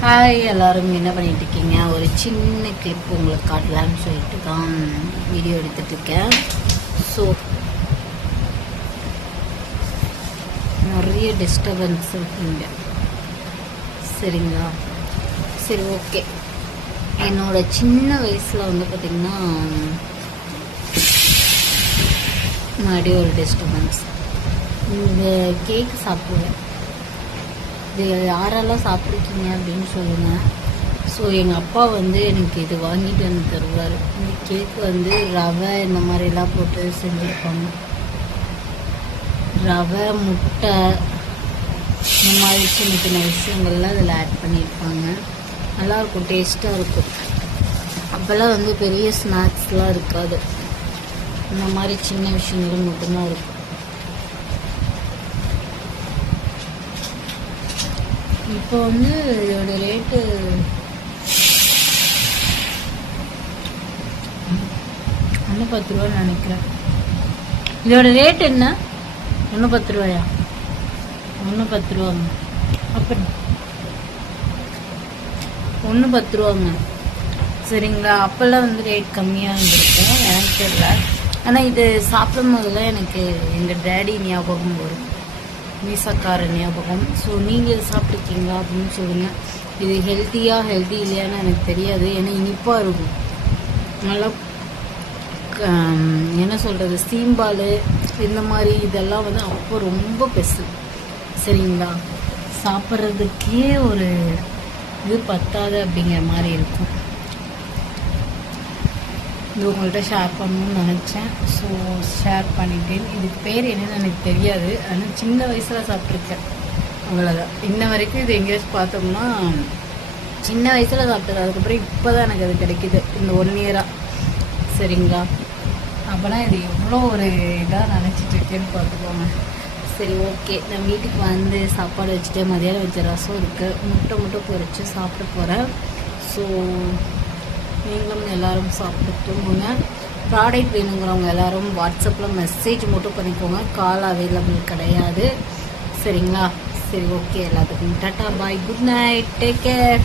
Hi எல்லாரும் என்ன பண்ணிட்டு இருக்கீங்க? ஒரு சின்ன கிளிப் உங்களுக்கு காட்டலான்னு சொல்லிட்டு தான் வீடியோ எடுத்துட்டு இருக்கேன். ஸோ நிறைய டிஸ்டர்பன்ஸ் இருக்குங்க, சரிங்களா? சரி, ஓகே. என்னோட சின்ன வயசில் வந்து பார்த்திங்கன்னா முன்னாடி ஒரு டிஸ்டர்பன்ஸ். இந்த கேக் சாப்பிடுவேன். இது யாரெல்லாம் சாப்பிட்ருக்கீங்க அப்படின்னு சொல்லுங்கள். ஸோ எங்கள் அப்பா வந்து எனக்கு இது வாங்கிட்டு வந்து தருவார். இந்த கேக் வந்து ரவை இந்த மாதிரிலாம் போட்டு செஞ்சுருப்பாங்க. ரவை, முட்டை, இந்த மாதிரி சின்ன சின்ன விஷயங்கள்லாம் அதில் ஆட் பண்ணியிருப்பாங்க. நல்லாயிருக்கும், டேஸ்ட்டாக இருக்கும். அப்போல்லாம் வந்து பெரிய ஸ்நாக்ஸ்லாம் இருக்காது, இந்த மாதிரி சின்ன விஷயங்கள் மட்டும்தான் இருக்கும். இப்போ வந்து இதோட ரேட்டு ஒன்று 10 ரூபான்னு நினைக்கிறேன். இதோட ரேட் என்ன? 10 ரூபாயா? 10 ரூபாங்க. அப்புறம் 10 ரூபாங்க, சரிங்களா? அப்போல்லாம் வந்து ரேட் கம்மியாக இருந்திருக்கும், எனக்கு தெரியல. ஆனால் இது சாப்பிடும் போதெல்லாம் எனக்கு எங்கள் டேடி ஞாபகம் வரும், மீசக்கார ஞாபகம். ஸோ நீங்கள் இது சாப்பிட்ருக்கீங்களா அப்படின்னு சொல்லுங்கள். இது ஹெல்த்தி இல்லையான்னு எனக்கு தெரியாது. ஏன்னா இனிப்பாக இருக்கும், நல்லா என்ன சொல்கிறது, சீம்பால் இந்த மாதிரி இதெல்லாம் வந்து அப்போ ரொம்ப பெருசு, சரிங்களா? சாப்பிட்றதுக்கே ஒரு இது பத்தாது அப்படிங்கிற மாதிரி இருக்கும். இது உங்கள்கிட்ட ஷேர் பண்ணணும்னு நினச்சேன். ஸோ ஷேர் பண்ணிட்டேன். இதுக்கு பேர் என்னன்னு எனக்கு தெரியாது, ஆனால் சின்ன வயசில் சாப்பிட்ருக்கேன், அவ்வளோதான். இன்ன வரைக்கும் இது எங்கேயாச்சும் பார்த்தோம்னா சின்ன வயசில் சாப்பிட்டது. அதுக்கப்புறம் இப்போ தான் எனக்கு அது கிடைக்கிது, இந்த 1 இயராக, சரிங்களா? அப்போனா இது எவ்வளோ ஒரு இதாக நினச்சிட்ருக்கேன்னு பார்த்துக்கோங்க. சரி, ஓகே. நான் வீட்டுக்கு வந்து சாப்பாடு வச்சுட்டு மதியானம் வச்ச ரசம் இருக்குது, முட்டை பொரித்து சாப்பிட போகிறேன். ஸோ நீங்களும் எல்லோரும் சாப்பிட்டு தூங்குங்க. ப்ராடக்ட் வேணுங்கிறவங்க எல்லோரும் வாட்ஸ்அப்பில் மெசேஜ் மட்டும் பண்ணிக்கோங்க, கால் அவைலபிள் கிடையாது, சரிங்களா? சரி, ஓகே. எல்லாத்துக்கும் டாட்டா, பாய், குட் நைட், டேக் கேர்.